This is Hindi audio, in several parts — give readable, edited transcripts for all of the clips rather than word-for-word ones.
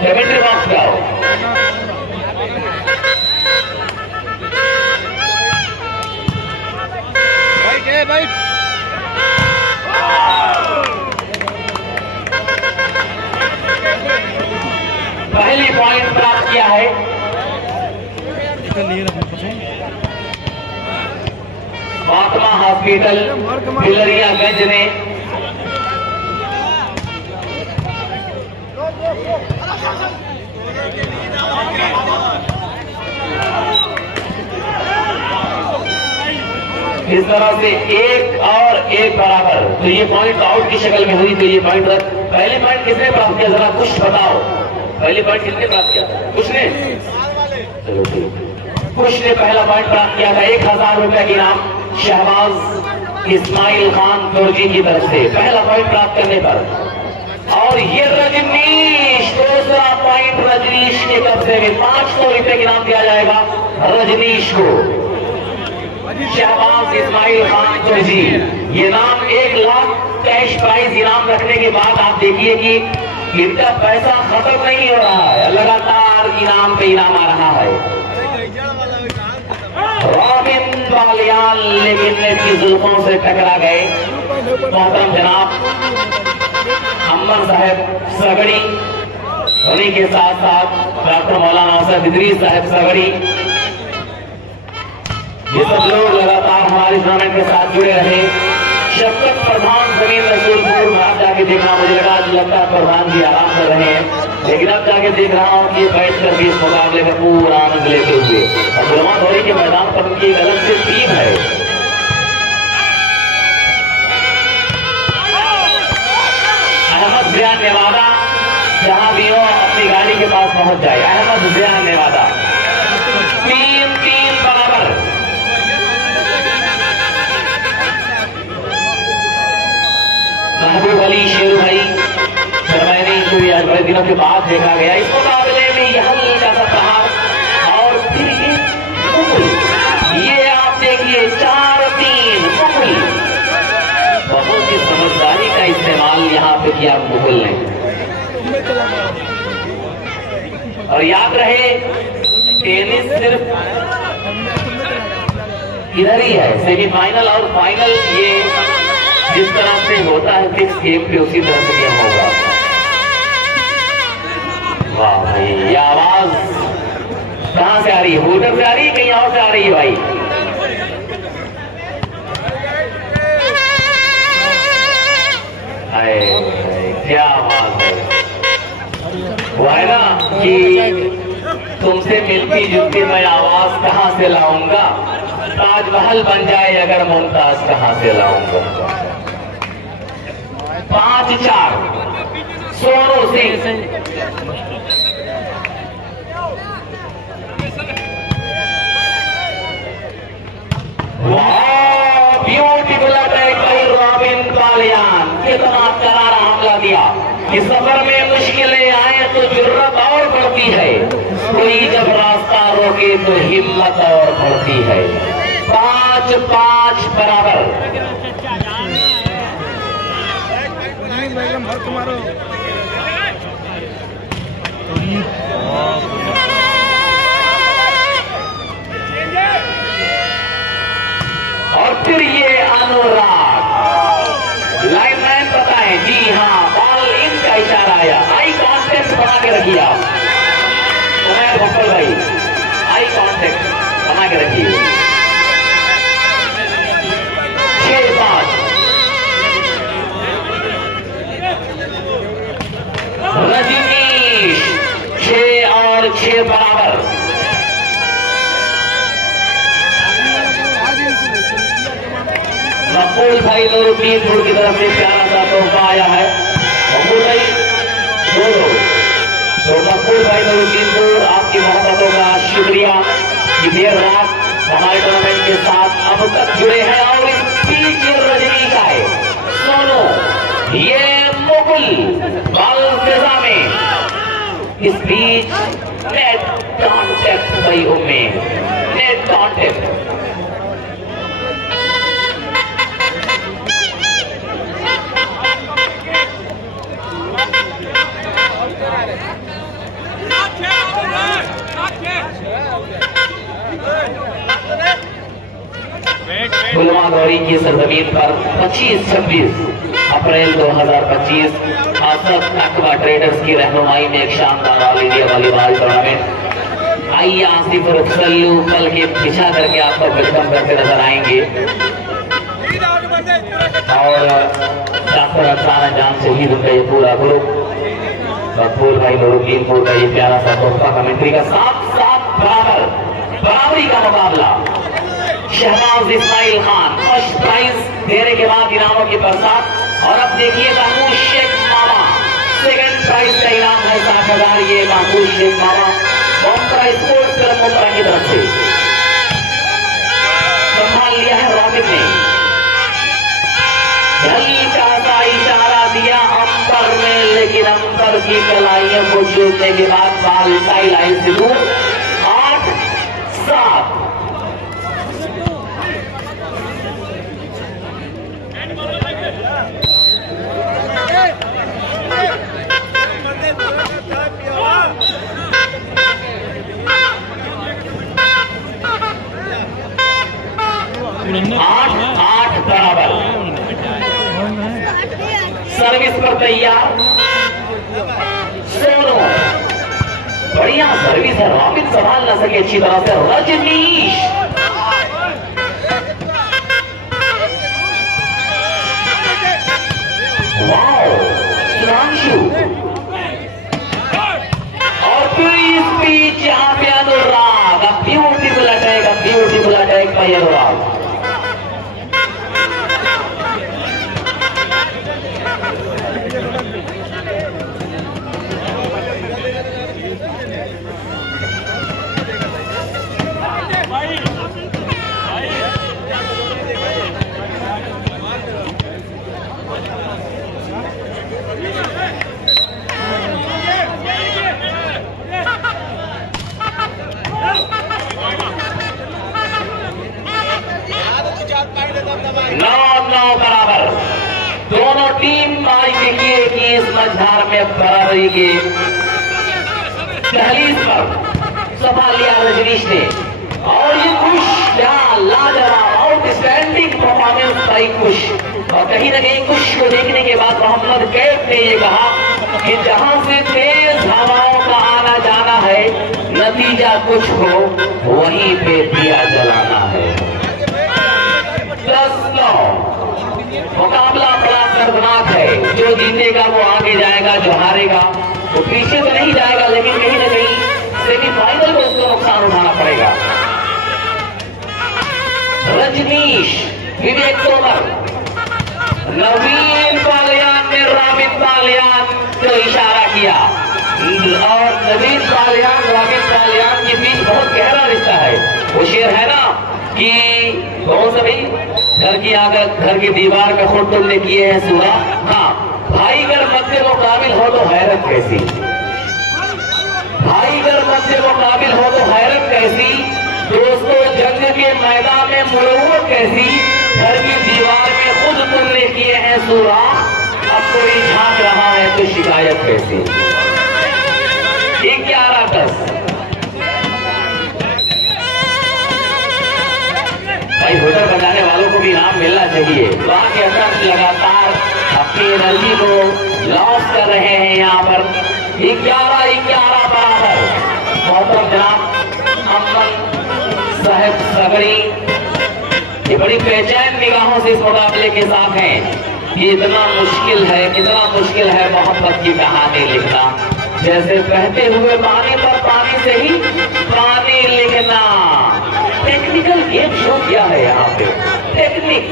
कमेंट्री बॉक्स पे आओ। भाई पहली पॉइंट प्राप्त किया है फातिमा हॉस्पिटल पिलरियागंज ने। इस तरह से एक और एक बराबर, तो ये पॉइंट आउट की शक्ल में हुई, तो ये पॉइंट पहले पॉइंट किसने प्राप्त किया, जरा कुछ बताओ। पहले पॉइंट किसने प्राप्त किया? कुछ ने, चलो ठीक, कुछ ने पहला पॉइंट प्राप्त किया था। 1000 रुपए की इनाम शहबाज इस्माइल खान तुर्जी की तरफ से पहला पॉइंट प्राप्त करने पर। और ये रजनीश, दूसरा पॉइंट रजनीश के कब्जे में 500 रुपए का इनाम दिया जाएगा रजनीश को। शहबाज इस्माइल खान तुर्जी, ये नाम 1 लाख कैश प्राइज इनाम रखने के बाद आप देखिए कि इनका पैसा खत्म नहीं हो रहा है, लगातार इनाम पे इनाम आ रहा है। रॉबिन बालियान लेकिन इनकी जुल्फों से टकरा गए। मोहतरम जनाब अम्मर साहब सगड़ी, उन्हीं के साथ साथ डॉक्टर मौलाना असद इदरीस साहब सगड़ी, ये सब लोग लगातार हमारे टूर्नामेंट के साथ जुड़े रहे। शफकत प्रधान जमीन रसूलपुर में आप जाके देखना, मुझे लगता है प्रधान जी आराम कर रहे हैं, लेकिन अब जाके देख रहा हूँ कि बैठ कर इस मुकाबले का पूरा आनंद लेते हुए। और गुलमा धोरी के मैदान पर उनकी एक अलग से टीम है। अहमद जियान नेवादा, जहां भी हो अपनी गाड़ी के पास पहुंच जाए। अहमद जियान नेवादा 3-3 बराबर। महबूब अली शेरू भाई, मैंने इनको आज बड़े दिनों के बाद देखा गया इस मुकाबले में, यह हल्का सा प्रहार और फिर ये आप देखिए 4-3 मुगल। बहुत ही समझदारी का इस्तेमाल यहाँ पे किया मुगल ने। और याद रहे टेनिस सिर्फ इधर ही है, सेमीफाइनल और फाइनल ये जिस तरह से होता है फिक्स गेम पे उसी तरह से गेम होगा। वाह भाई, ये आवाज कहां से आ रही है? होटल से आ रही है, कहीं और से आ रही है भाई? क्या आवाज है? वो है ना कि तुमसे मिलती जुलती मैं आवाज कहां से लाऊंगा, ताजमहल बन जाए अगर मुमताज कहां से लाऊंगा। 5-4 Sonu Singh. Beautiful attack by Robin Baliyan, कितना करारा हमला दिया। इस सफर में मुश्किलें आए तो जुर्रत और बढ़ती है, कोई जब रास्ता रोके तो हिम्मत और बढ़ती है। 5-5 बराबर। और फिर ये अनुराग लाइनमैन बताएं, जी हाँ बॉल इन का इशारा आया। आई कांटेक्ट बना के रखिए आप भोपाल भाई, आई कांटेक्ट बना के रखिए। 6-5 रजनीश, 6 और 6 बराबर। मकबूल भाई नूरुद्दीनपुर की तरफ से प्यारा सा तोहफा आया है। मकबूल भाई तो मकबूल भाई नूरुद्दीनपुर, आपकी मोहब्बतों का शुक्रिया कि देर रात हमारे टूर्नामेंट के साथ अब तक जुड़े हैं। और इस बीच रजनीश आए, सोनू, ये मुगल बाल फिजा में, इस बीच नेट कॉन्टेक्ट भाई उम्मीद, नेट कॉन्टेक्ट। जमुआ गौरी की सरजमीन पर 25-26 अप्रैल 2025 असद अकबा ट्रेडर्स की रहनुमाई में एक शानदार ऑल इंडिया वॉलीबॉल टूर्नामेंट। आइए आसिफ और सल्लू पल के पीछा करके आपको वेलकम करते नजर आएंगे और डॉक्टर अफसाना जान शहीद उनका ये पूरा ग्रुप मकबूल भाई नूरुद्दीनपुर का ये प्यारा सा तोहफा कमेंट्री का साफ बराबरी का मुकाबला। शहनाज इस्माइल खान फर्स्ट प्राइज देने के बाद इनामों की बरसात। और अब देखिए महमूद शेख मामा सेकंड प्राइज का इनाम है 60,000। ये महमूद शेख मामा मोमरा स्पोर्ट्स क्लब मोमरा की तरफ से संभाल लिया है रॉबिन ने। हल्का सा इशारा दिया अंपर में, लेकिन अंपर की कलाइयों को छूटने के बाद बाल टाई लाइन से दूर 8-7। आठ बराबर। सर्विस पर तैयार सोनू, बढ़िया सर्विस है, रॉबिन संभाल ना सके अच्छी तरह से। रजनीश वाओ, सुधांशु और फिर इस बीच यहाँ पे अनुराग। ब्यूटीफुल अटैक भाई अनुराग। नौ बराबर। दोनों टीम आज देखिए कि इस मझधार में बराबरी के दहलीज पर संभाल लिया रजनीश ने। और ये खुश क्या लाजवाब आउटस्टैंडिंग परफॉर्मेंस भाई खुश। और कहीं ना कहीं खुश को देखने के बाद मोहम्मद कैफ ने ये कहा कि जहां से तेज हवाओं का आना जाना है, नतीजा कुछ हो वहीं पे दिया जलाना है। 10-9 मुकाबला बड़ा दर्दनाक है। जो जीतेगा वो आगे जाएगा, जो हारेगा वो पीछे तो नहीं जाएगा, लेकिन कहीं ना कहीं सेमीफाइनल में उसको नुकसान उठाना पड़ेगा। रजनीश, विवेक तोमर, नवीन पालियान ने रॉबिन पालियान को इशारा किया और नवीन पालियान रॉबिन पालियान के बीच बहुत गहरा रिश्ता है। वो शेर है ना कि कौन सा भाई, घर की दीवार में खुद तुमने किए हैं सूरा। हाँ, भाई अगर मध्य मुकाबिल हो तो हैरत कैसी, भाई अगर मध्य मुकाबिल हो तो हैरत कैसी, दोस्तों जंग के मैदान में मुरव्वत कैसी, घर की दीवार में खुद तुमने किए हैं सूरा, अब कोई झांक रहा है तो शिकायत कैसी। 11-10 भाई, होटल बजाने वालों को भी इनाम मिलना चाहिए। तो आगे असर लगातार अपनी एनर्जी को लॉस कर रहे हैं यहाँ पर। 11-11 बराबर। मोहतरम जनाब अमन साहब सगड़ी ये बड़ी बेचैन निगाहों से इस मुकाबले के साथ हैं। ये इतना मुश्किल है मोहब्बत की कहानी लिखना। जैसे बहते हुए पानी पर पानी से ही पानी लिखना। टेक्निकल गेम शो किया है यहाँ पे, टेक्निक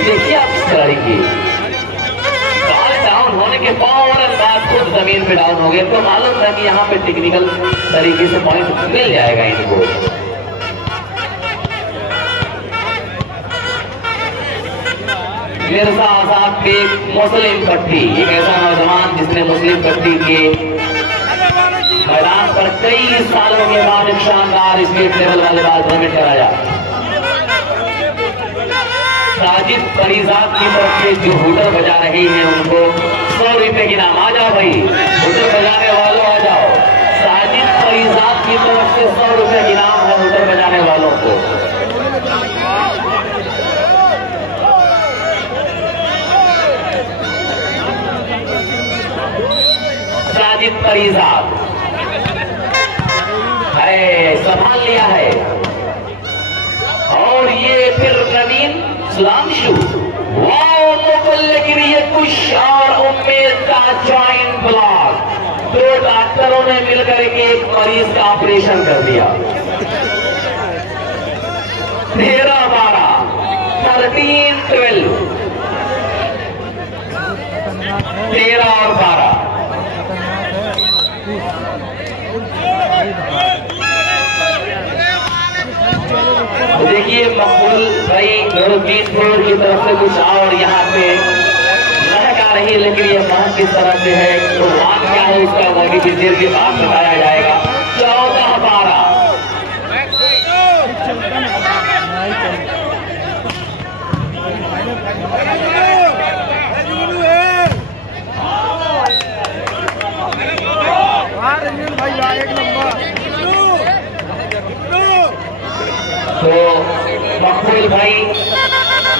देखिए आप इस खिलाड़ी की। बॉल डाउन होने के फौरन बाद खुद जमीन पे डाउन हो गए, तो मालूम था कि यहाँ पे टेक्निकल तरीके से पॉइंट मिल जाएगा इनको। मिर्जा आजाद बेग मुस्लिम पट्टी, एक ऐसा नौजवान जिसने मुस्लिम पट्टी के मैदान पर कई सालों के बाद एक शानदार स्टेट लेवल वाले टूर्नामेंट कराया। साजिद परिजात की तरफ से जो हुटर बजा रही हैं उनको 100 रुपए की नाम। आ जाओ भाई, हुटर बजाने वालों आ जाओ। साजिद परिजात की तरफ से 100 रुपए की नाम है हुटर माजिद परिजाद है, संभाल लिया है। और ये फिर नवीन सुधांशु, वाओ मुबल्लिगिरी कुश और उम्मीद का जॉइंट ब्लॉक। दो डॉक्टरों ने मिलकर के एक मरीज का ऑपरेशन कर दिया। 13-12, 13-12, 13 और 12। देखिए मकबूल भाई नूरुद्दीनपुर की तरफ से कुछ और यहाँ पे महक आ रही है, लेकिन ये महक किस तरह से है तो वाक क्या है उसका वो भी देर के बाद बताया जाएगा। 14-12, तो मकबूल भाई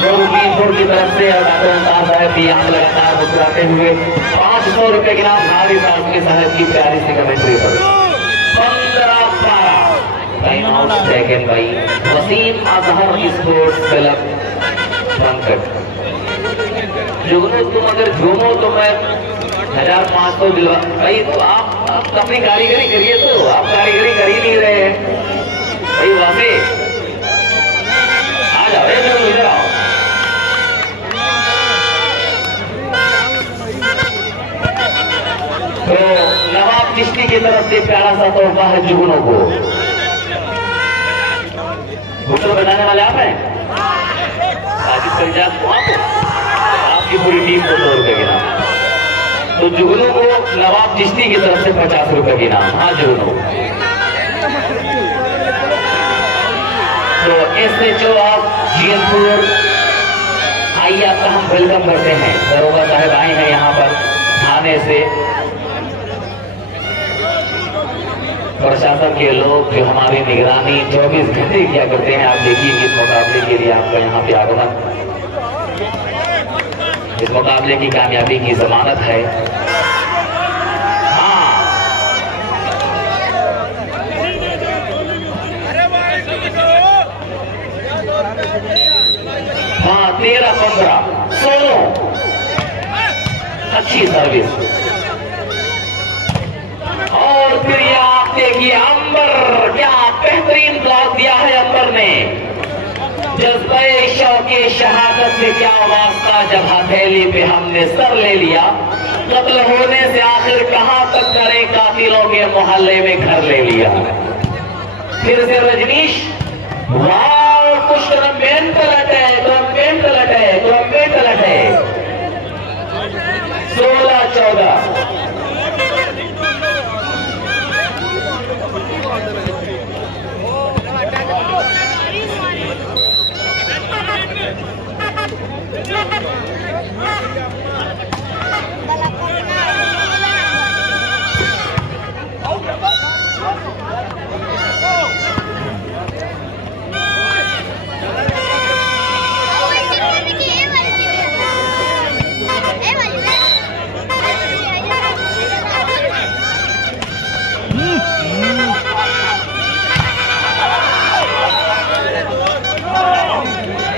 नूरुद्दीनपुर की तरफ से और डॉक्टर अंसार साहब भी यहाँ लगातार मुस्कुराते हुए 500 रुपए के नाम हारिस आजमी साहब की प्यारी सी कमेंट्री पर। 15-12, टाइम आउट सेकंड भाई वसीम अजहर स्पोर्ट्स क्लब पंकट। जुगनू तुम अगर झूमो तो मैं 1500 दिलवा भाई। तो आप अपनी कारीगरी करिए, तो आप कारीगरी कर ही नहीं रहे हैं भाई। वासे आ जाओ, इधर आओ। तो नवाब चिश्ती की तरफ से प्यारा सा तोहफा है जुगनों को। घुटो बनाने वाले आप हैं, साजिद पंजाब को आपकी पूरी टीम को 100 रुपए के नाम। तो जुगनू को नवाब चिश्ती की तरफ से 50 रुपए के नाम। हाँ जुगनू। तो SHO ऑफ जीएनपुर आइए आपका हम वेलकम करते हैं। दरोगा साहब आए हैं यहाँ पर थाने से। प्रशासन के लोग जो हमारी निगरानी 24 घंटे किया करते हैं। आप देखिए इस मुकाबले के लिए आपका यहाँ पे आगमन, इस मुकाबले की कामयाबी की जमानत है। हाँ 13-15, सोनो अच्छी सर्विस। और फिर ये आप देखिए अंबर, क्या बेहतरीन ब्लॉक दिया है अंबर ने। जज्बे शौके शहादत से क्या वास्ता जब हथेली पे हमने सर ले लिया। कत्ल होने से आखिर कहां तक करें, कातिलों के मोहल्ले में घर ले लिया। फिर से रजनीश, वाह कुछ ट्रम्पेट पलट है, ट्रम्पेट पलट है, ट्रम्पेट पलट है। 16-14,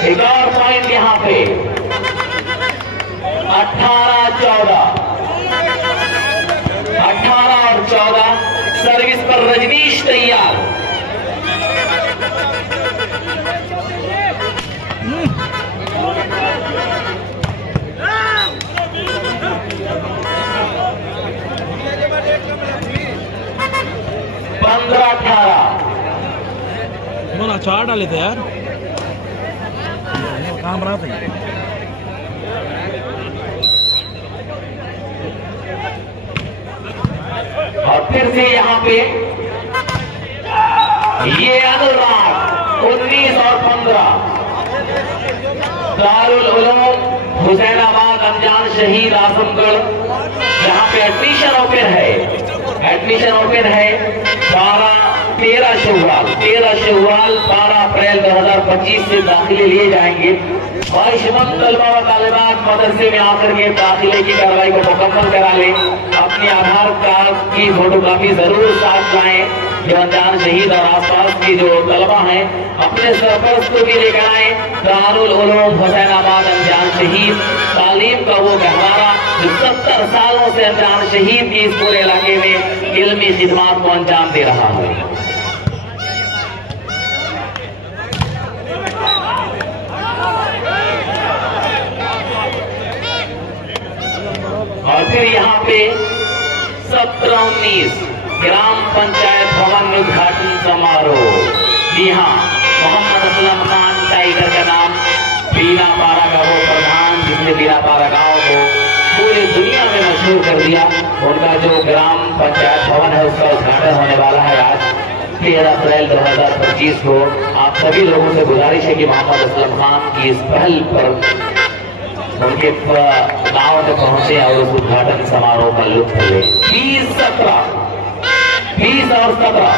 एक और पॉइंट यहाँ पे 18-14, 18 और 14 सर्विस पर रजनीश तैयार। पंद्रह 18 अच्छा डाले थे यार, काम रहा था। और फिर से यहाँ पे ये अनुराग 19 और 15 दारुल उलूम हुसैनाबाद अनजान शहीद आजमगढ़, यहाँ पे एडमिशन ओपन है। एडमिशन ओपन है 13 शव्वाल 12 अप्रैल 2025 से दाखिले लिए जाएंगे। ख्वाहिशमंद तलबा व तालिबात मदरसे में आकर के दाखिले की कार्रवाई को मुकम्मल करा लें। अपनी आधार कार्ड की फोटोकॉपी जरूर साथ लाएं। जो अनजान शहीद और आसपास की जो तलबा हैं अपने सरपरस्त को भी लेकर आए। दारुल उलूम हुसैनाबाद अनजान शहीद तालीम का वो गहवारा जो 70 सालों से अनजान शहीद की इस पूरे इलाके में इल्मी खिदमात को अंजाम दे रहा है। और फिर यहाँ पे 17-19 ग्राम पंचायत भवन उद्घाटन समारोह। जी हाँ, मोहम्मद असलम खान टाइगर का नाम, बीनापारा का वो प्रधान जिसने बीनापारा गांव को पूरी दुनिया में मशहूर कर दिया, उनका जो ग्राम पंचायत भवन है उसका उद्घाटन होने वाला है आज 13 अप्रैल 2025 को। आप सभी लोगों से गुजारिश है कि मोहम्मद असलम खान की इस पहल पर उनके गांव में पहुंचे और उस उद्घाटन समारोह का लुत्फ ले। 20 और 17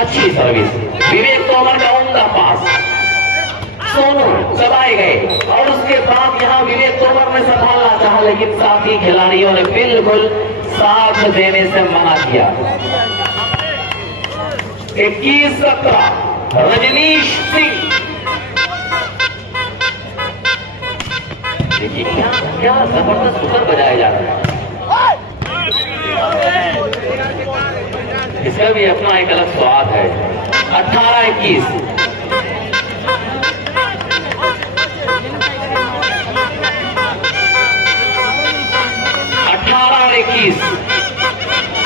अच्छी सर्विस। विवेक तोमर का उम्दा पास, सोनू दबाए गए और उसके बाद यहाँ विवेक तोमर ने संभालना चाहा लेकिन साथी खिलाड़ियों ने बिल्कुल साथ देने से मना किया। 21-17 रजनीश सिंह। देखिए क्या जबरदस्त सुपर बजाया जा रहा है। इसका भी अपना एक अलग स्वाद है। 18-21 18-21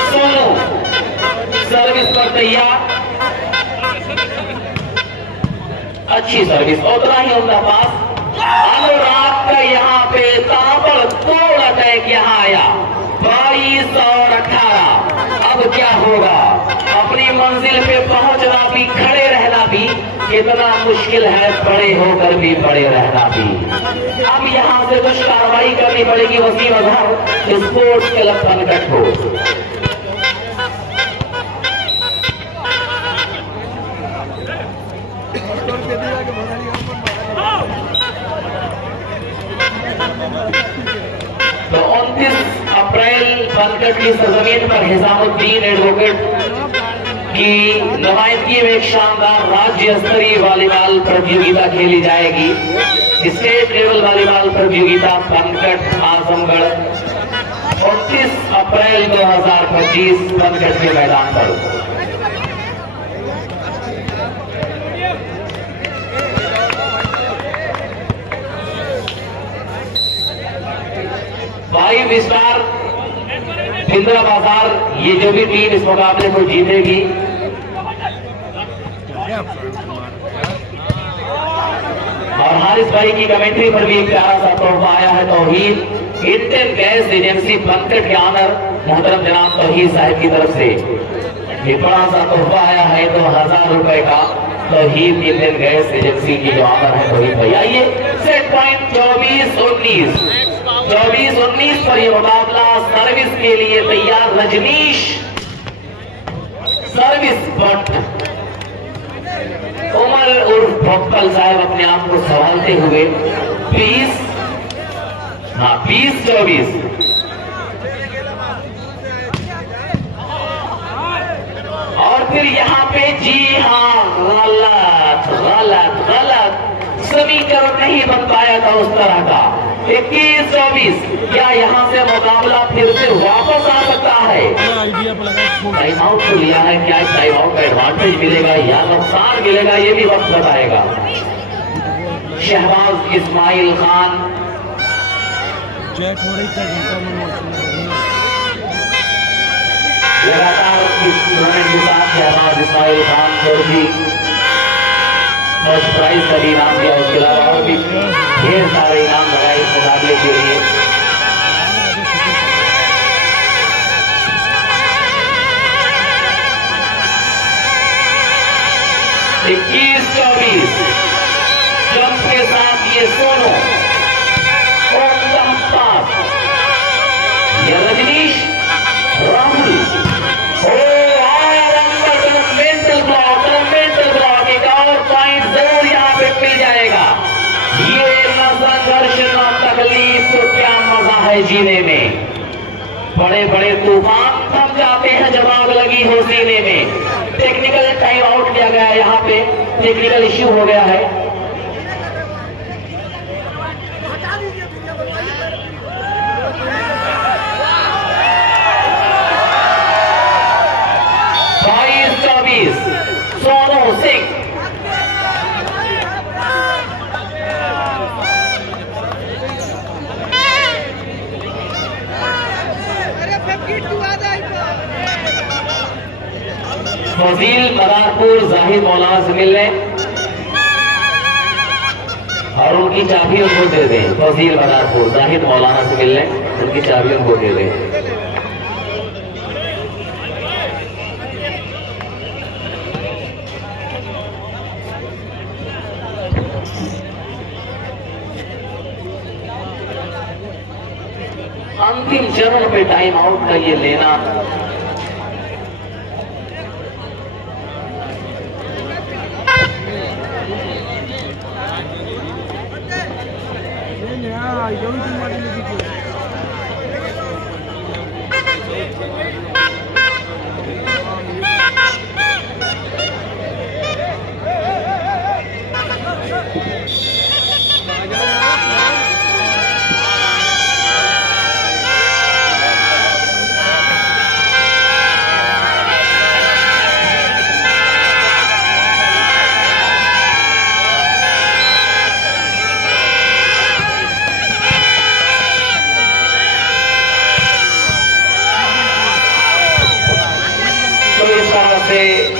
सोनू सर्विस पर तैयार, अच्छी सर्विस, उतना ही उनका पास। अनुराग का यहाँ पे ताबड़तोड़ अटैक यहाँ आया। 22 और 18 अब क्या होगा? अपनी मंजिल पे पहुंचना भी, खड़े रहना भी कितना मुश्किल है, बड़े होकर भी बड़े रहना भी। अब यहाँ से कुछ कार्रवाई करनी पड़ेगी। वसीम अजहर स्पोर्ट्स क्लब बनकट को तो 29 अप्रैल बनकट की सरजमीन पर हिसामुद्दीन एडवोकेट की नुमाइंदगी में एक शानदार राज्य स्तरीय वॉलीबॉल प्रतियोगिता खेली जाएगी। स्टेट लेवल वॉलीबॉल प्रतियोगिता बनकट आजमगढ़ 29 अप्रैल 2025 बनकट के मैदान पर। फाइव स्टार इंदिरा बाजार ये जो भी टीम इस मुकाबले को जीतेगी और हारिस भाई की कमेंट्री पर भी एक प्यारा सा तोहफा आया है। तौहीद इंडियन गैस एजेंसी बनकट के ऑनर मोहतरम जनाब तौहीद साहब की तरफ से ये बड़ा सा तोहफा आया है 2000 रुपए का। तौहीद इंडियन गैस एजेंसी की जो ऑनर है तौहीद भाई। आइए सेट पॉइंट 24-19 पर यह मुकाबला सर्विस के लिए तैयार। रजनीश सर्विस बट उमर उर्फ भक्कल साहब अपने आप को संभालते हुए 20-24 और फिर यहाँ पे जी हाँ गलत समीकरण नहीं बन पाया था उस तरह का। 21-24 क्या यहाँ से मुकाबला फिर से वापस आ सकता है? टाइम आउट तो लिया है, क्या टाइम आउट का एडवांटेज मिलेगा या नुकसान मिलेगा ये भी वक्त बताएगा। शहबाज इस्माइल खान लगातार इस टूर्नामेंट के साथ शहबाज इस्माइल खान चौधरी फर्स्ट प्राइज का भी इनाम दिया। उसके अलावा और भी ढेर सारे इनाम लगाए इस मुकाबले के लिए। इक्कीस 24 जंप के साथ ये सोनू पास, ये रजनीश राहुल मेंटल ब्लॉक एक और पॉइंट जरूर यहाँ पे मिल जाएगा। ये न संघर्ष न तकलीफ तो क्या मजा है जीने में। बड़े बड़े तूफान थम जाते हैं जब आग लगी हो सीने में। टेक्निकल टाइम आउट किया गया है, यहाँ पे टेक्निकल इश्यू हो गया है। सोनू सिंह फजील मदारपुर जाहिद मौलाना से मिल रहे और उनकी चाबी उनको दे दें। फजील मदारपुर जाहिद मौलाना से मिल रहे, उनकी चाबी उनको दे दें। अंतिम चरण पे टाइम आउट का ये लेना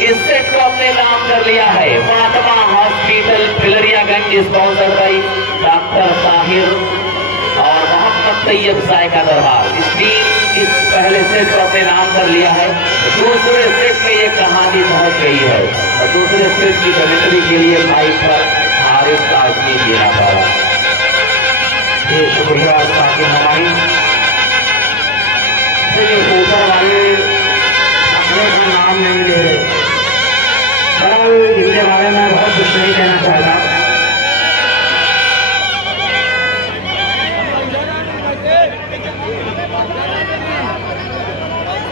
इस सेट को अपने नाम कर लिया है। Fatima hospital Filariyaganj sponsor by doctor Tahir और मोहम्मद तैयब सायका दरबार। इस टीम इस पहले सेट को अपने नाम कर लिया है। दूसरे सेट में ये कहानी पहुंच गई है और दूसरे सेट की कमेंट्री के लिए भाई पर हारिस काजमी देना पड़ा। ये शुक्रिया ताकि हमारी ऊपर वाले अपने का नाम नहीं ले रहे। बहरहाल इनके बारे में बहुत कुछ नहीं कहना चाहता।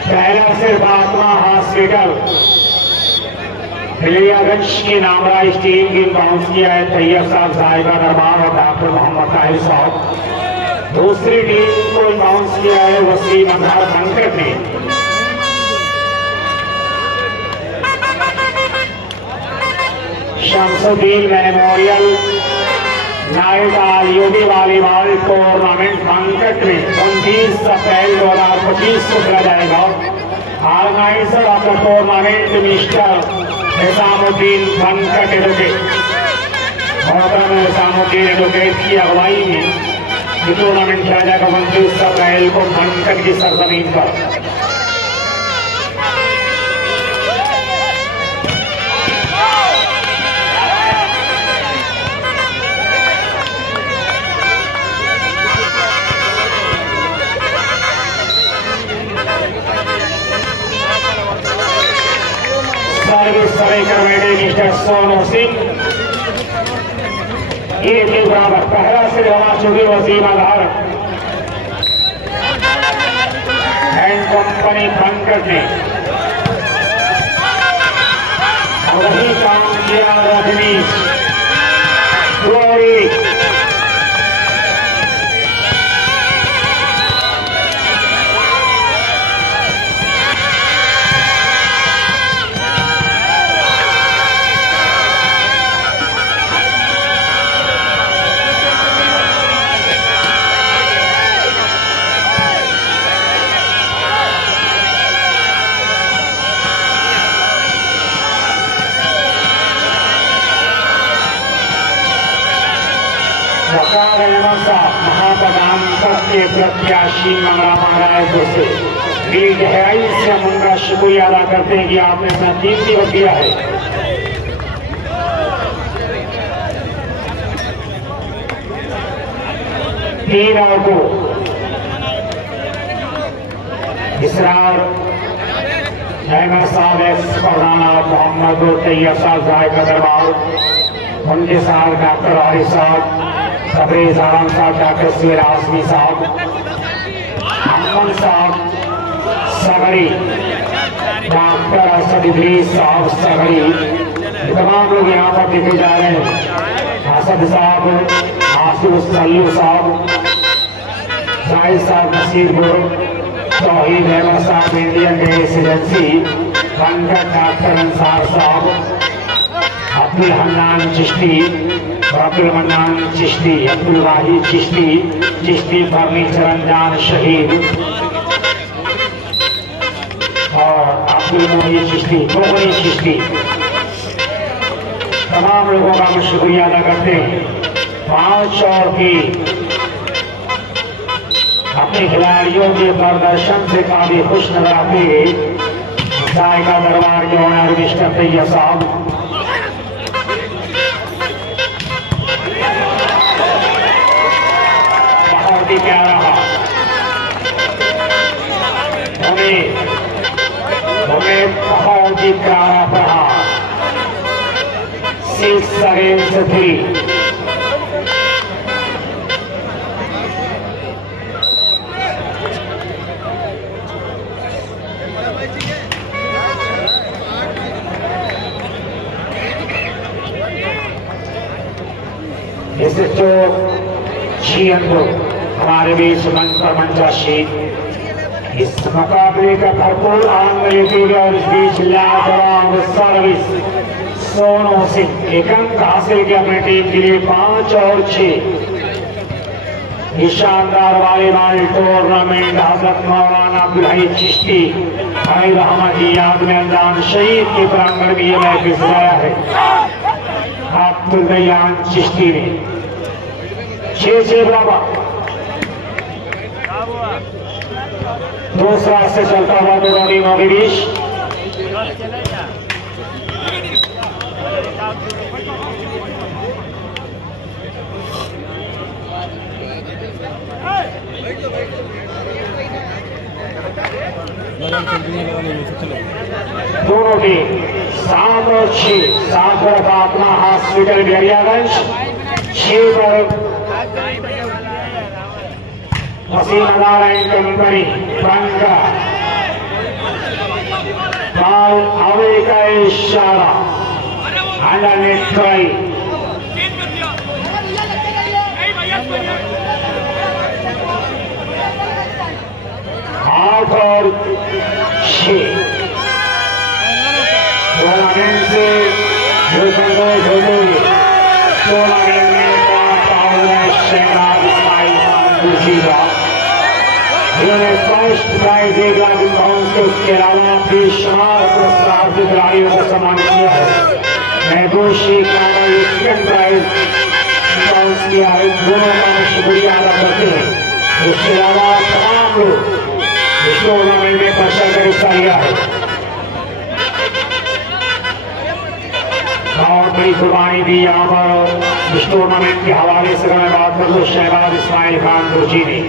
पहला सिर्फ फातिमा हॉस्पिटल फिलियागंज की नामरा इस टीम की बाउंस किया है तैयब साहब साहिबा दरबार और डॉक्टर मोहम्मद ताहिर साहब। दूसरी टीम को बाउंस किया है वसीम अजहर पंकज ने। शमसुद्दीन मेमोरियल नाइट आयोगी वॉलीबॉल टूर्नामेंट पंकज में 29 अप्रैल 2025 को खेला जाएगा। Organiser of the tournament mister Nizamuddin Pankaj advocate. मोहतरम निजामुद्दीन एडवोकेट की अगुवाई में ये टूर्नामेंट खेला जाएगा 29 अप्रैल को पंकज की सरजमीन पर। सर्विस सर्वे कमेटी मिस्टर सोनू सिंह। ये के बराबर पहला से हवा चुकी वसीम अजहर एंड कंपनी पंकज ने वही काम किया। रजनीश महापदांतक के प्रत्याशी मंगला महाराज से दिल गहराई से हम उनका शुक्रिया अदा करते हैं कि आपने अपना कीमती वक्त दिया है। तीन और को इसरार अहमद साहब एक्स प्रधाना मोहम्मद तैयब साहब जायका दरबार, उनके साथ डॉक्टर हारिस साहब, तबरेज आलम साहब, डॉक्टर सवेर आजमी साहब, अमन साहब, सगड़ी, डॉक्टर असद इदरीस साहब सगड़ी, तमाम लोग यहाँ पर देखे जा रहे हैं। असद साहब, आसिफ सल्लू साहब, जाहिद साहब नसीरपुर, तौहीद अहमद साहब इंडियन गैस एजेंसी, बनकर डॉक्टर अंसार साहब, अब्दुल हन्नान चिश्ती, अब्दुल मन्नान चिश्ती, अब्दुल वाहिद चिश्ती, चिश्ती फर्नीचर अंजान शहीद और अब्दुल मोहित चिश्ती, मोहनी चिश्ती, तमाम लोगों का हम शुक्रिया अदा करते हैं। 5 और की अपने खिलाड़ियों के प्रदर्शन से काफी खुश नजर आते जायका दरबार के ऑनर मिस्टर तैयब साहब, बहुत ही प्यारा हमें बहुत ही प्यारा पढ़ा 6 अगेंस्ट 3। इस जो छियंदो हमारे बीच मंच पर मंचाशीन इस मुकाबले का भरपूर आनंद लेते हुए और इस बीच लाजवाब सर्विस सोनू सिंह एक अंक हासिल किया अपनी टीम के लिए 5 और 6। इस शानदार वॉलीबॉल टूर्नामेंट हजरत मौलाना अब्दुल हई चिश्ती भाई रहमत की याद में अंजान शहीद के प्रांगण में यह मैच सजाया है। अब्दुल दयान चिश्ती ने 6-6 बराबर। दूसरा से चलता हुआ दोनों टीमों के बीच दोनों टीम 7 और 6। 7 पर अपना हॉस्पिटल बेरियागंज, 6 पर वसीम नारायण कंपनी बंका। बॉल अवे का इशारा, अंडर नेट ट्राई। आठ और 6 टूर्नामेंट से टूर्नामेंट में शहनाज इस्माइल खान दूसरा जिन्होंने फर्स्ट प्राइज 1 लाख पाउंड से उसके अलावा बेशुमार पुरस्कार से खिलाड़ियों को सम्मानित किया है। महबूब शेख नामा ये सेकंड प्राइज पाउंड किया है। दोनों का शुक्रिया अदा करते हैं। उसके अलावा तमाम लोग इस टूर्नामेंट में बढ़ कर हिस्सा लिया है। बहुत बड़ी कुर्बानी दी यहाँ पर इस टूर्नामेंट के हवाले से मैं बात कर लूँ शहनाज इस्माइल खान गुरजी ने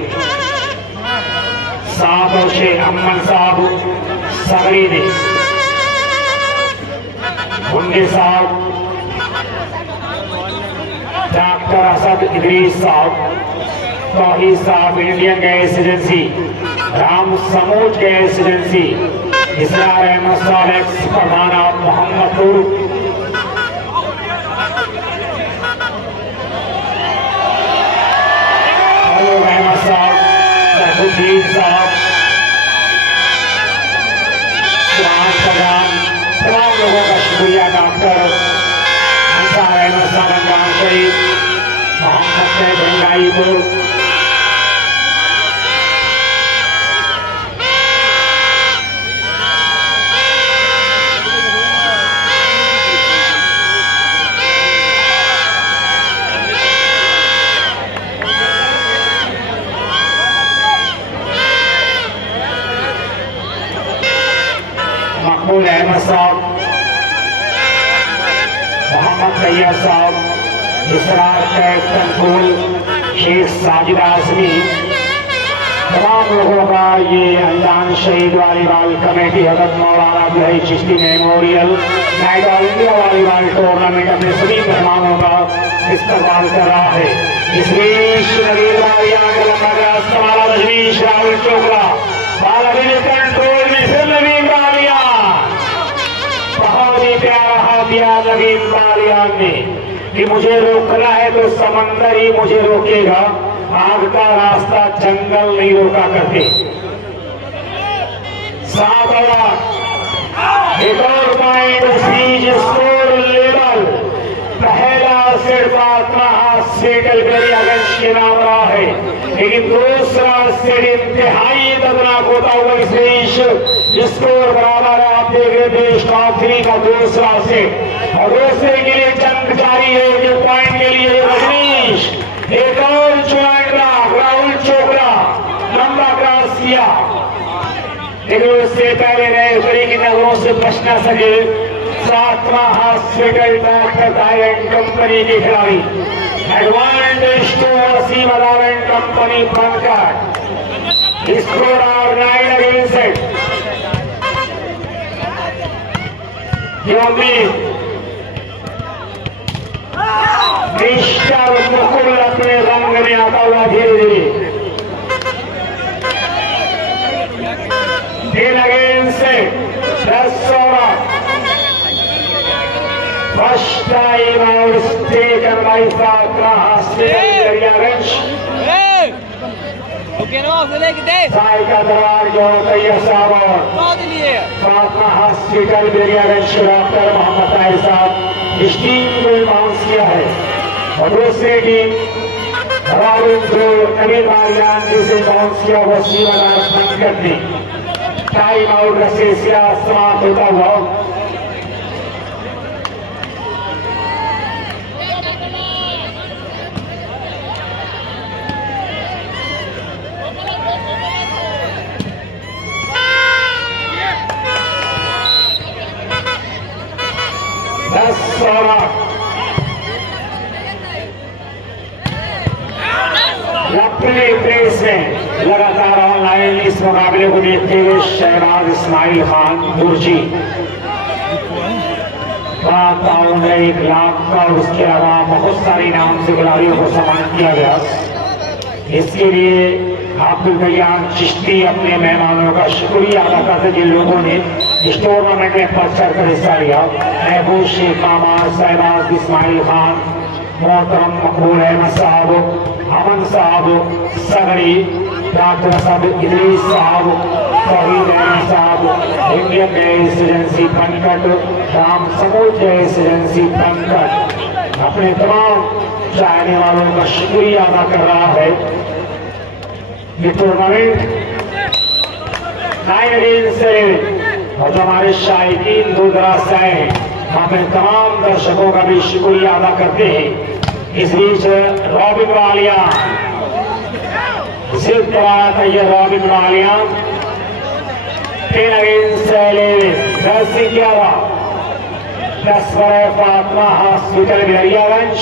7 और 6 अमन साहब सगड़ी ने, मुंडे साहब, डॉक्टर असद इदरीस साहब, तौहीद साहब इंडियन गैस एजेंसी, राम समूच गैस एजेंसी, इसरार अहमद साहब एक्स प्रधान आप मोहम्मदपुर, अहमद साहब, सैफुद्दीन साहब, प्रधान, तमाम लोगों का शुक्रिया। डॉक्टर अंसार अहमद साहब अंजान शहीद, मोहम्मद सैफ रंगाईपुर, मकबूल अहमद साहब, मोहम्मद तैयब साहब, इसरार कैप्टन कुल, शेख साजिद आजमी, तमाम लोगों का ये अंजान शहीद वॉलीबॉल कमेटी हजरत मौलाना अब्दुल हई Chishti memorial night all India volleyball tournament अपने सभी मेहमानों का इस्तेमाल कर रहा है। इस बीच नवीन रावल चोपड़ा बाल अभिनेता कि मुझे रोकना है तो समंदर ही मुझे रोकेगा, आग का रास्ता जंगल नहीं रोका करते। 7 ओवर, एक और पॉइंट सीज स्कोर लेवल। पहला सेट आत्मा हाथ से कलगरियागंज के नाम रहा है, लेकिन दूसरा सेट इंतहाई दर्दनाक होता हुआ इस स्कोर बराबर है। आप देख रहे थे टॉप 3 का दूसरा सेट, और दूसरे के लिए जंग जारी है। एक पॉइंट के लिए रजनीश, एक और चुनाव राहुल चोपड़ा लंबा क्रॉस किया, लेकिन उससे पहले नए परी की नजरों से बच न सके। 7वां हॉस्पिटल डॉक्टर डायरेक्ट कंपनी के खिलाड़ी। Advantage to Wasim direct company बनकर स्कोर और 9 अगेंस्ट 8। मिस्टर मुकुल अपने रंग में आता हुआ धीरे धीरे 10 against 10 over. First time out is taken by Fatma Hostel Sai का दरबार जो तैयब साहब और फातमा हॉस्पिटल बेरियागंज डॉक्टर मोहम्मद ताहिर साहब इस टीम को बाउंस किया है, और दूसरी टीम रॉबिन जो नवीन मारियान जिसे बाउंस किया वो सीमादार संकट ने। टाइम आउट रसेसिया समाप्त होता हुआ अपने प्लेस में लगातार ऑनलाइन इस मुकाबले को देखते हुए शहनाज इस्माइल खान बुर्जी 1 लाख का, उसके अलावा बहुत सारे इनाम से खिलाड़ियों को सम्मानित किया गया। इसके लिए अब्दुल कयाम चिश्ती अपने मेहमानों का शुक्रिया अदा करते जिन लोगों ने इस टूर्नामेंट में बढ़ चढ़ कर हिस्सा लिया। महबूब शेख मामा, शहनाज इस्माइल खान, मोहतरम मकबूल अहमद साहब, अमन साहब सगड़ी, डॉक्टर असद इदरीस साहब, तौहीद अहमद साहब, इंडियन गैस एजेंसी पनकट, राम समूह गैस एजेंसी पनकट अपने तमाम चाहने वालों का शुक्रिया अदा कर रहा है। ये टूर्नामेंट 9 अगेंस्ट 7 और जो हमारे शायकीन दूर दराज से आए हैं, हम तमाम दर्शकों का भी शुक्रिया अदा करते हैं। इस बीच रॉबिन वालिया सिर्फ कराया था, ये रॉबिन वालिया 10 अगेंस्ट 11 10 से 10 पर है फातमा हॉस्पिटल बेरियागंज,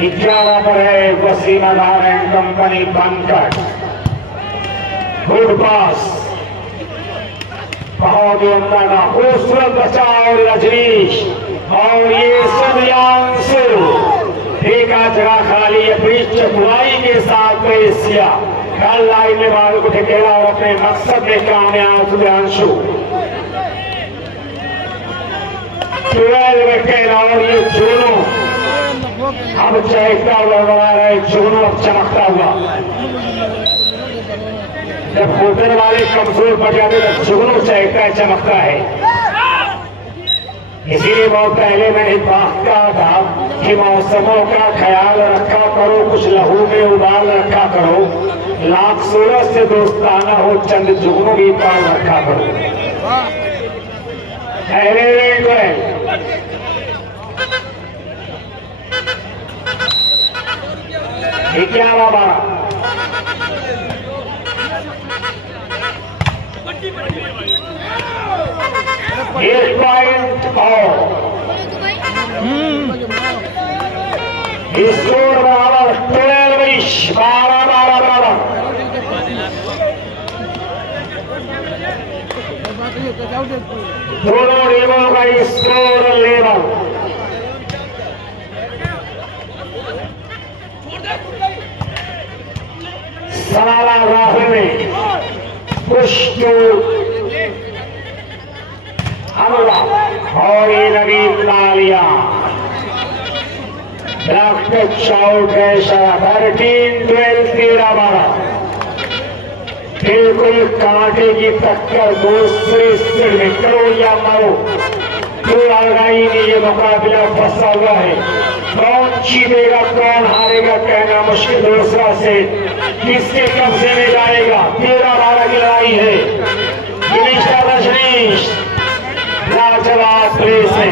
11 पर है वसीम डायरेक्ट कंपनी बनकर। गुड पास, बहुत ही अंदर खूबसूरत बचा और रजनीश, और ये सुधियांशु एका जगह खाली अपनी चतुराई के साथ पेश किया, कल लाइन में बाल को ठेकेला और अपने मकसद में कामयाब सुधियांशु 12 विकेट। और ये जुगनू अब चहकता हुआ बना रहे, जुगनू अब चमकता हुआ। जब कूटने वाले कमजोर पड़ जाते तो जुगनू चहकता है, चमकता है। इसीलिए बहुत पहले मैंने बात कहा था कि मौसमों का ख्याल रखा करो, कुछ लहू में उबाल रखा करो, लाख सूरज से दोस्ताना हो, चंद जुगनू भी पाल रखा करो। क्या बाबा 1 पॉइंट और स्कोर बराबर 12 बराबर। दोनों टीमों का स्कोर लेवल। सलाला राहुल में पुष्ट हमला और ये नवीन लालिया डॉक्टर आउट है इशारा 13-12 13-12 बिल्कुल कांटे की टक्कर दूसरे स्थिति में करो या मरो पूरा लड़ाई में ये मुकाबला फंसा हुआ है। कौन जीतेगा कौन हारेगा कहना मुश्किल। दूसरा सेट किसके कब्जे में जाएगा। 13-12 की लड़ाई है। रजनीश लाजवाब प्लेस है,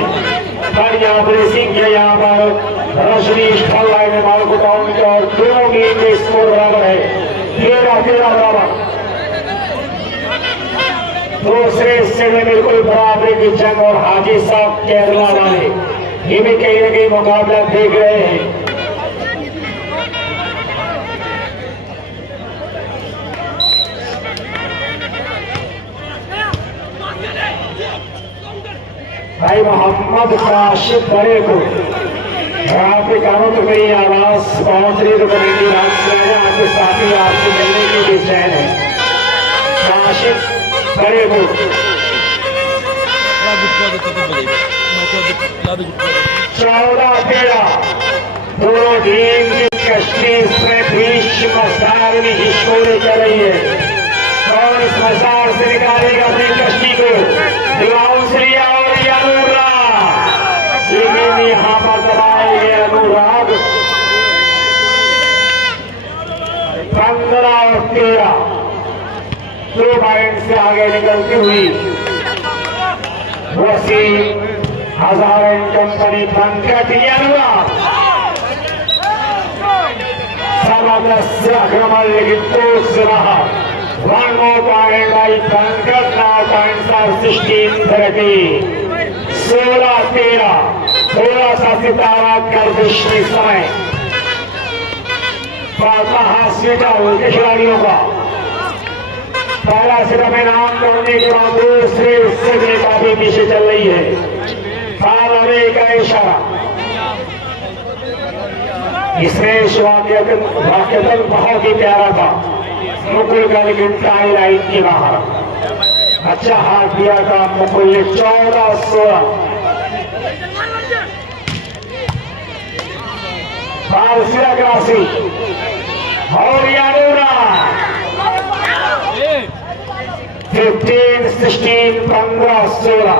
बढ़िया प्लेसिंग है यहाँ पर। रजनीश खल्लाई ने माल को डाउन किया और दोनों गेम में स्कोर बराबर है 13-13 बराबर। दूसरे हिस्से में बिल्कुल बराबरी की जंग और हाजी साहब केरला वाले ये भी कहीं ना कहीं मुकाबला देख रहे हैं। भाई मोहम्मद काशिफ बड़े को आपके कानों तो मेरी आवाज पहुंच रही तो कमेटी आपके साथी आपसे मिलने की बेचैन है। काशिफ बड़े को 14-13 दोनों टीम की कश्ती इसमें बीच मसार में हिस्सों चल रही है। कौन इस मसार से निकालेगा अपनी कश्ती को। दिवाउसरिया और अनुराग लेकिन यहाँ पर दबाएंगे अनुराग। 15 और 13 दो पॉइंट से आगे निकलती हुई वसीम हजार एंड कंपनी पंकज अनुराग जबरदस्त आक्रमण लेकिन तोड़ से रहा। 1 more point by Pankaj. now points are 16-13 16-13 थोड़ा सा सितारा गर्दिश के समय हास्य का उनके खिलाड़ियों का पहला सिर्फ इनाम करने के बाद दूसरे हिस्से में काफी पीछे चल रही है। फाल का इशारा इसमें वाक्यतन बहुत ही प्यारा था। मुकुल का लेकिन टाई लाइन के बाहर अच्छा हाथ दिया था मुकुल ने। 14-16 बालसिया ग्रासी और यानूरा 15-16 15-16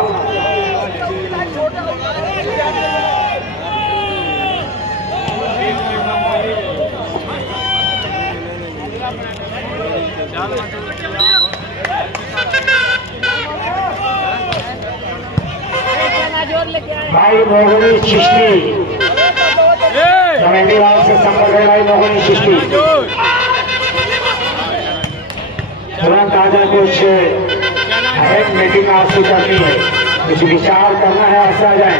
भाई मोहनी चिश्ती कमेटी वाल से संपर्क है। भाई मोहनी चिश्ती तुरंत आ जाए। कुछ अहम मीटिंग आपसे करनी है, कुछ विचार करना है, ऐसा आ जाए।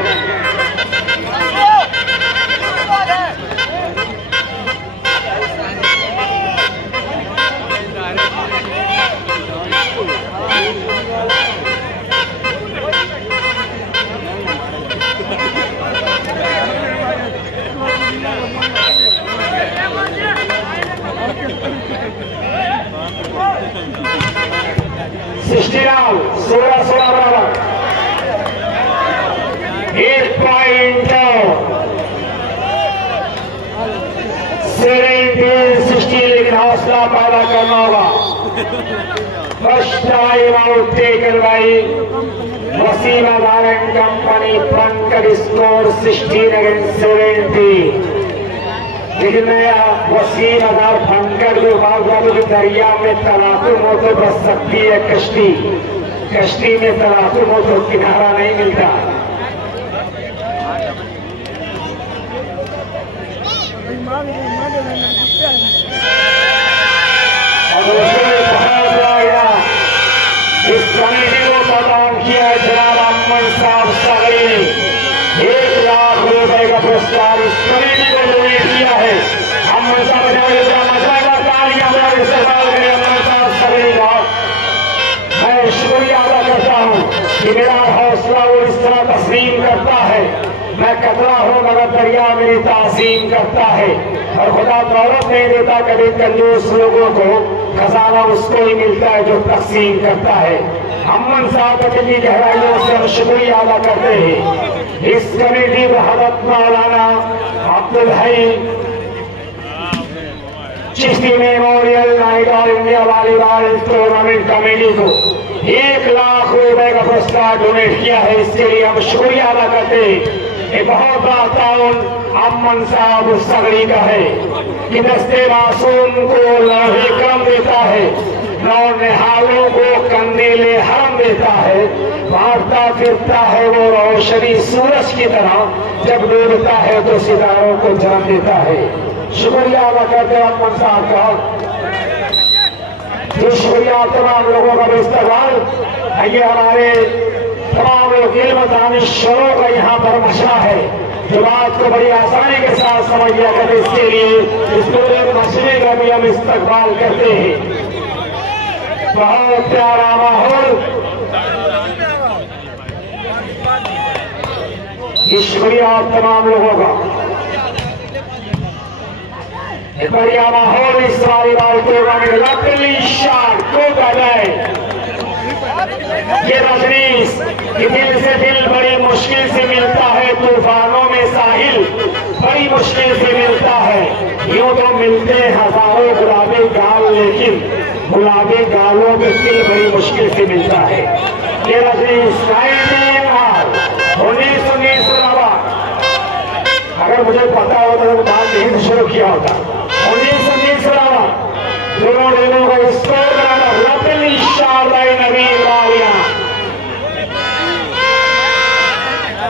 सिस्टिराल 16-16 बराबर 1 पॉइंट 17-16 लेकिन हौसला पैदा करना होगा। First time out taken by Wasim Adhar and company Pankaj score 16-17। लेकिन मैं वसीम आधार पंकज को बात करूं कि दरिया में तलातुम हो तो बच सकती है कश्ती, कश्ती में तलातुम हो तो किनारा नहीं मिलता। इस कमेटी को प्रदान किया है जनाब अमन साहब सगरी ने 1 लाख रुपए का पुरस्कार इस कमेटी को डोनेट किया है। अमन साहब मैं शुक्रिया अदा करता हूँ कि मेरा हौसला वो इस तरह तस्लीम करता है। मैं कतरा हूँ मगर दरिया मेरी तासीम करता है। और खुदा दौलत नहीं देता, कभी कंजूस लोगों को खजाना उसको ही मिलता है जो तकसीम करता है। अमन साहब की गहराइयों से हम शुक्रिया अदा करते हैं इस कमेटी में हजरत मौलाना अब्दुल हई Chishti memorial night all India volleyball tournament committee को 1 लाख रुपए का पुरस्कार डोनेट किया है। इसके लिए हम शुक्रिया अदा करते हैं। ये बहुत बड़ा ताउन अमन साहब सगड़ी का है कि दस्ते मासूम को लौहे करम देता है, नौनिहालों को कंदीले हरम देता है, भागता फिरता है वो रोशनी सूरज की तरह, जब डूबता है तो सितारों को जन्म देता है। शुक्रिया अदा करते हैं अमन साहब का। शुक्रिया तमाम लोगों का इस्तेमाल। ये हमारे तमाम लोग इल्म दानिशों का यहाँ पर मशरा है जो बात को बड़ी आसानी के साथ समझ लिया करते। इसके लिए इस पूरे मशरे का भी हम इस्तकबाल करते हैं। बहुत प्यारा माहौल, शुक्रिया तमाम लोगों का। एक बढ़िया माहौल इस वॉलीबॉल टूर्नामेंट लकली शॉट को बजाए ये रजनीश कि दिल से दिल बड़ी मुश्किल से मिलता है, तूफानों में साहिल बड़ी मुश्किल से मिलता है। यूं तो मिलते हजारों गुलाबी गाल, लेकिन गुलाबी गालों में दिल बड़ी मुश्किल से मिलता है। ये रजनीश 1919 अगर मुझे पता होता तो बात यहीं से शुरू किया होता। 1919 दोनों टीमों का स्कोर बनाना लकली शारदाई नवीन वालिया।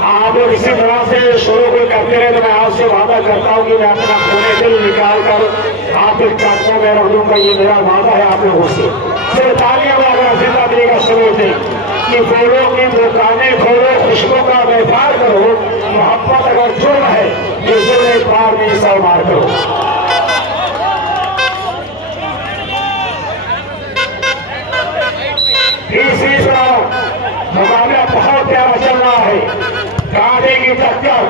आप लोग इसी तरह से शुरू को करते रहे तो मैं आपसे वादा करता हूँ कि मैं अपना खूने दिल निकाल कर आपके कदमों में रख दूंगा। ये मेरा वादा है आप लोगों से। सिर्फ तालियां बजाकर जिंदगी का सबूत है कि फूलों की दुकानें खोलो, खुशबू का व्यापार करो, मोहब्बत अगर जुर्म है ये जुर्म एक बार नहीं 100 बार करो। मुकाबला बहुत प्यारा चल रहा है, कांटे की टक्कर,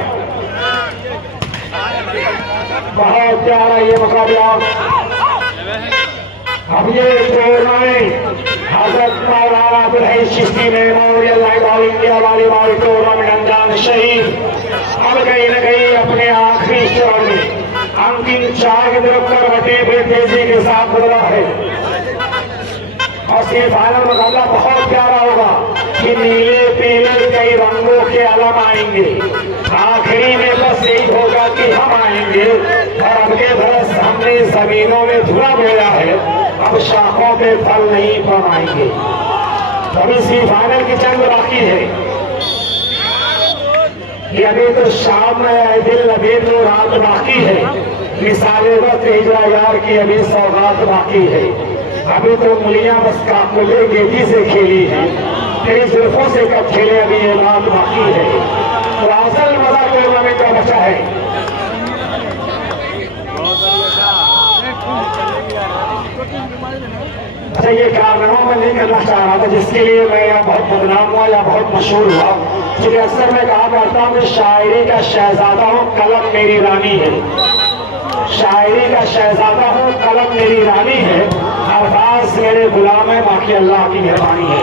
बहुत प्यारा ये मुकाबला। अब ये टूर्नामेंट हजरत मौलाना अब्दुल हई Chishti memorial night all India volleyball tournament अंजाम शहीद अब कहीं न कहीं अपने आखिरी चरण में अंतिम 4 की तरफ करवटें भी तेजी के साथ बदला है। और सेमीफाइनल मुकाबला बहुत प्यारा होगा कि नीले पीले कई रंगों के अलम आएंगे। आखिरी में बस यही होगा कि हम आएंगे और अब के बरस हमने जमीनों में धुआं बोया है, अब शाखों पे फल नहीं फमाएंगे। अभी सेमीफाइनल की जंग बाकी है। ये अभी तो शाम में दिल अभी तो रात बाकी है। मिसाले वक्त हिजरा यार की अभी सौगात बाकी है। अभी तो मुलियां बस काकुले गेटी से खेली है, तेरी जुल्फों से कब खेले अभी ये बात बाकी है। तो असल मजा टूर्नामेंट का बचा है। अच्छा ये कारनामा मैं नहीं करना चाह रहा था जिसके लिए मैं यहाँ बहुत बदनाम हुआ या बहुत मशहूर हुआ। क्योंकि अक्सर मैं कहा करता हूँ कि शायरी का शहजादा हूँ, कलम मेरी रानी है। शायरी का शहजादा हूँ, कलम मेरी रानी है, अल्फाज मेरे गुलाम है, बाकी अल्लाह की मेहरबानी है।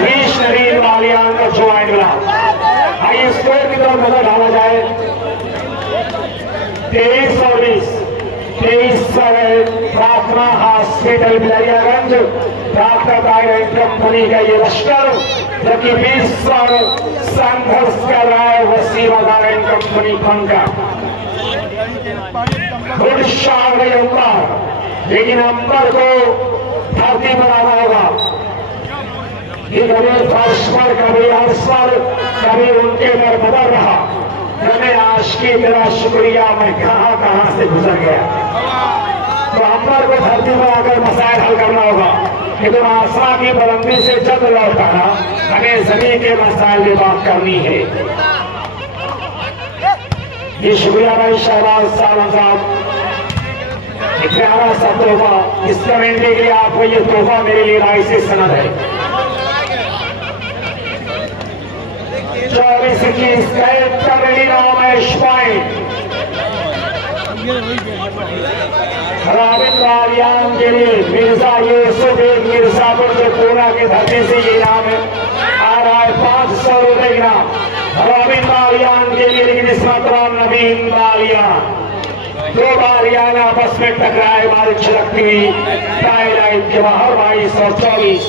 रीश नरीन वालियान का जो आइंगला आइए स्कोर की तरफ नजर डाला जाए। 23-20 प्रार्थना हॉस्पिटल बिलरियागंज डॉक्टर दायरा कंपनी का ये लश्कर जबकि 20 पर संघर्ष कर रहा है वसीम दायरा कंपनी पंका। गुड शॉट गई अंबर, लेकिन अंबर को धरती बनाना होगा। ये कभी फर्श पर, कभी अर्श पर, कभी उनके पर बदल रहा। मैंने आज की तेरा शुक्रिया, मैं कहां कहां से गुजर गया। तो अंबर को धरती पर आकर मसाइल हल करना होगा कि तुम आसमां की बुलंदी से जब लौटाना, हमें जमीन के मसाइल की बात करनी है। ये शुक्रिया भाई शहबाज साहब, एक प्यारा सा तोहफा इस कमेंट्री के लिए आपको ये तोहफा मेरे लिए राय से सनद है। 24-21 मैच पॉइंट राबिन वालियान के लिए मिर्जा यूसुफ एक मिर्जापुर जो पूना की धरती से ये इनाम आ रहा है 500 रुपए इनाम राबिन वालियान के लिए। लेकिन इस मरतबा नवीन वालियान दो वालियान आपस में टकराए, बारिश छिड़कती हुई टाई लाइन के बाहर 2224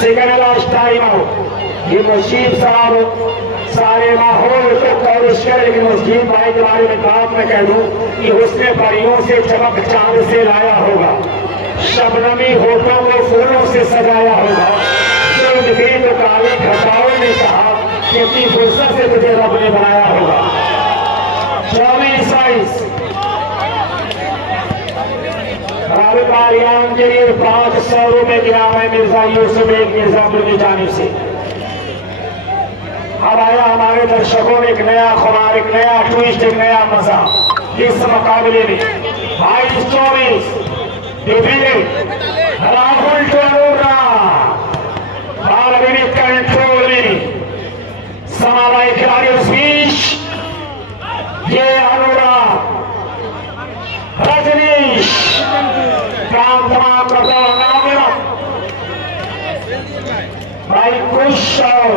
सेकंड लास्ट टाइम आउट। ये मशीद साहब सारे माहौल को कवरिश करे, लेकिन मस्जिद भाई के बारे में बात मैं कह दूं कि उसने परियों से चमक चांद से लाया होगा, शबनमी होठों को फूलों से सजाया होगा, तो काली घटाओं ने कहा कि इतनी फुर्सत से तुझे रब ने बनाया होगा। 24 राबिन वालियान के लिए 500 रुपए की इनाम है मिर्जा यूसुफ एक मिर्जापुर की जानिब से। अब आया हमारे दर्शकों में एक नया खुमार, एक नया ट्विस्ट, एक नया मजा इस मुकाबले में। 22-24 राहुल टोरा बालवीर कंट्रोल में समावाई खिलाड़ी उस बीच ये अनुराग रजनीश काम तमाम भाई कुश और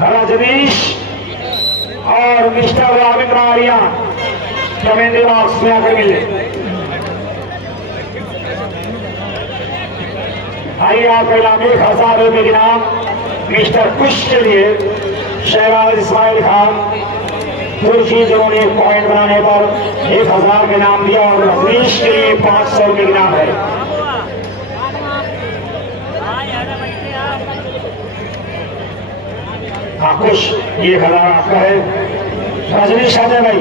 रजनीश और mister Rabin Balyan commentary box में आकर मिले। आइए आपका इनाम 1000 रुपए के नाम मिस्टर कुश के लिए शहबाज इस्माइल खान तुर्की जिन्होंने एक पॉइंट बनाने पर 1000 के नाम दिया और रजनीश के लिए 500 रुपए के नाम है। हाँ कुश ये 1000 आपका है। रजनीश अजय भाई